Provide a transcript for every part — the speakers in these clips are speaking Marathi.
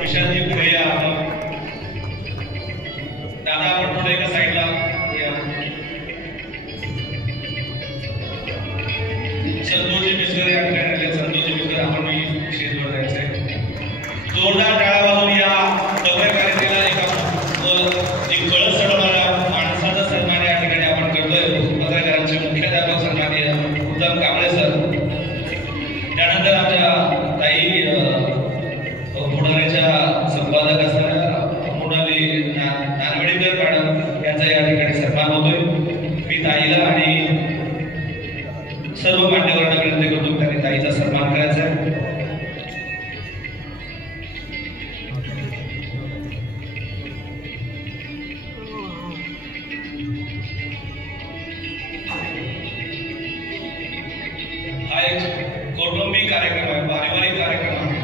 विशालजी पुढे या. दादा आपण थोडं एका साईडला या. संतोषजी मिसकर या ठिकाणी आले. संतोषजी मिसकर आपण स्टेजवर जायचंय. जोरदार टाळ्या वाजवून या पत्रकारितेला एक कळस चढवणाऱ्या माणसाचा सन्मान या ठिकाणी आपण करतोय. पत्रकारांचे मुख्याध्यापक सन्माननीय उत्तम कांबळे सर. त्यानंतर आमच्या ताई पुढाऱ्याच्या संपादक असणाऱ्या मोनाली नानवडेकर मॅडम यांचा या ठिकाणी सन्मान होतोय. मी ताईला आणि सर्व मान्यवरांना विनंती करतो त्यांनी ताईचा सन्मान करायचा आहे. हा एक कौटुंबिक कार्यक्रम आहे, पारिवारिक कार्यक्रम आहे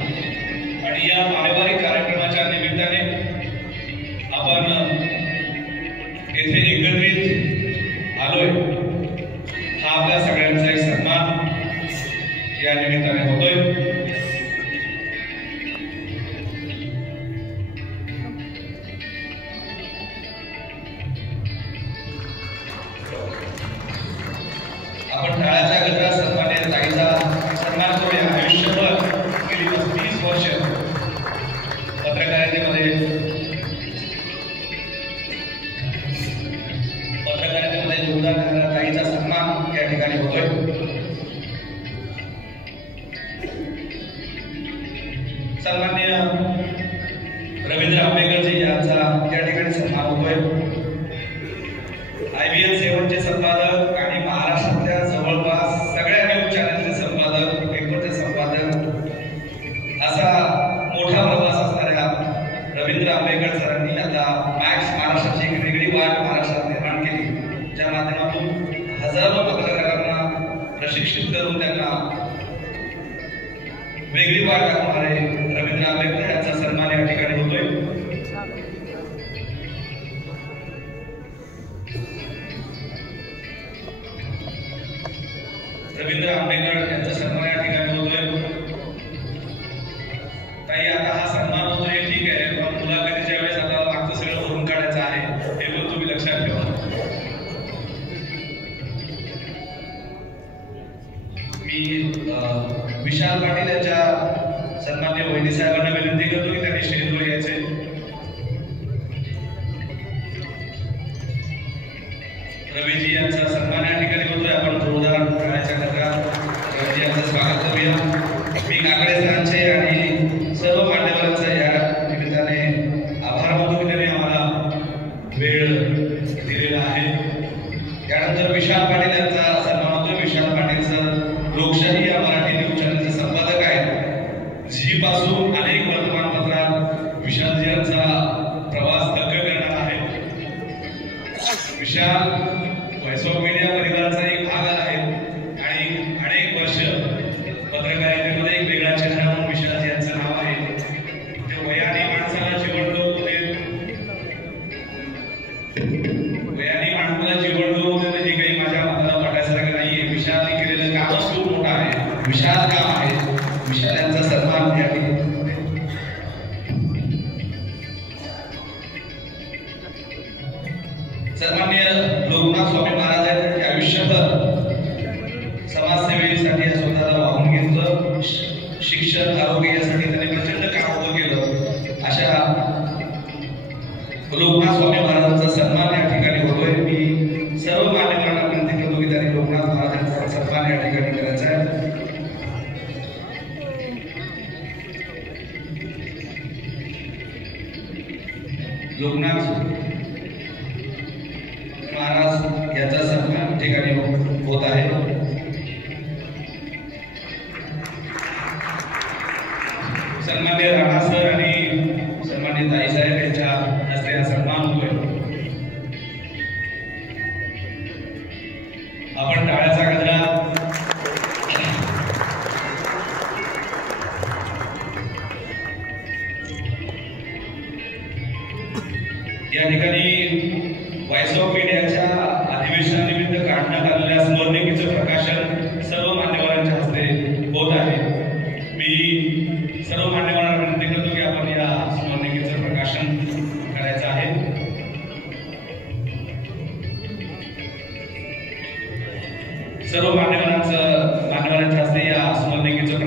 आणि या पारिवारिक कार्यक्रमाच्या निमित्ताने आपण येथे एकत्रित आलोय. हा आपल्या सगळ्यांचा एक सन्मान या निमित्ताने होतोय. आपण टाळ्याच्या गजरात सन्मान्य ताईचा सन्मान करूया. आयुष्यभर गेली 35 वर्ष पत्रकारितेमध्ये योगदान करणाऱ्या ताईचा सन्मान या ठिकाणी होतोय. सन्माननीय रवींद्र आंबेकरजी यांचा या ठिकाणी सन्मान होतोय. IBN 7चे संपादक आणि महाराष्ट्रातल्या जवळपास सगळ्या न्यूज चॅनलचे संपादक, पेपरचे संपादक असा मोठा प्रवास असणाऱ्या रवींद्र आंबेकर सरांनी आता मॅक्स महाराष्ट्राची एक वेगळी वाट महाराष्ट्रात निर्माण केली, ज्या माध्यमातून हजारो पत्रकारांना प्रशिक्षित करून त्यांना वेगळी वाट दाखवणारे रवींद्र आंबेकर यांचा सन्मान या ठिकाणी होतोय. रवींद्र आंबेकर यांचा सन्मान या ठिकाणी होतोय. ताई आता हा सन्मान होतोय ठीक आहे, पण मुलाखतीच्या वेळेस आता मागचं सगळं भरून काढायचं आहे, हे पण तुम्ही लक्षात ठेवा. मी विशाल पाटील यांच्या सन्माननीय वहिनी साहेबांना विनंती करतो की त्यांनी स्टेजवर यायचे. रवीजी यांचा सन्मान या ठिकाणी होतोय. आपण जोरदार टाळ्याच्या गजरात रवीजी यांचं स्वागत करूया. मी काकडे सरांचे आणि सर्व मान्यवरांचा या निमित्ताने आभार मानतो की त्यांनी आम्हाला वेळ दिलेला आहे. त्यानंतर विशाल पाटील यांचा सन्मान होतोय. विशाल पाटील सर लोकशाही या मराठी न्यूज चॅनलचे संपादक आहेत. झी पासून अनेक वर्तमानपत्रात विशालजी यांचा प्रवास धक्का करणार आहे. विशाल व्हॉइस ऑफ मीडिया परिवाराचा एक भाग आहे आणि अनेक वर्ष पत्रकारितेमध्ये एक वेगळा चेहरा म्हणून विशालजी यांचं नाव आहे. ते वयाने माणसाला जिवंत होते हे काही माझ्या मनाला वाटायसारखं नाहीये. विशालने केलेलं कामच खूप मोठं आहे, विशाल काम आहे. विशाल यांचा सन्मान या ठिकाणी सन्माननीय लोकनाथ स्वामी महाराज यांनी आयुष्यभर समाजसेवेसाठी स्वतःला वाहून घेतलं. शिक्षण, आरोग्य यासाठी त्यांनी प्रचंड काम उभं केलं. अशा लोकनाथ स्वामी महाराजांचा सन्मान या ठिकाणी होतोय. मी सर्व मान्यवरांना विनंती करतो की त्यांनी लोकनाथ महाराजांचा सन्मान या ठिकाणी करायचा आहे. लोकनाथ महाराज याचा सन्मान ठिकाणी होत आहे. सन्माननीय राणा सर आणि सन्माननीय ताई साहेब यांच्या हस्ते हा सन्मान होतोय. आपण टाळ्याचा गजरा या ठिकाणी व्हॉइस ऑफ मीडियाच्या अधिवेशनानिमित्त काढण्यात आलेल्या स्मरणिकेचं प्रकाशन सर्व मान्यवरांच्या हस्ते होत आहे. मी सर्व मान्यवरांना विनंती करतो की आपण या सर्व मान्यवरांच्या हस्ते या स्मरणिकेचं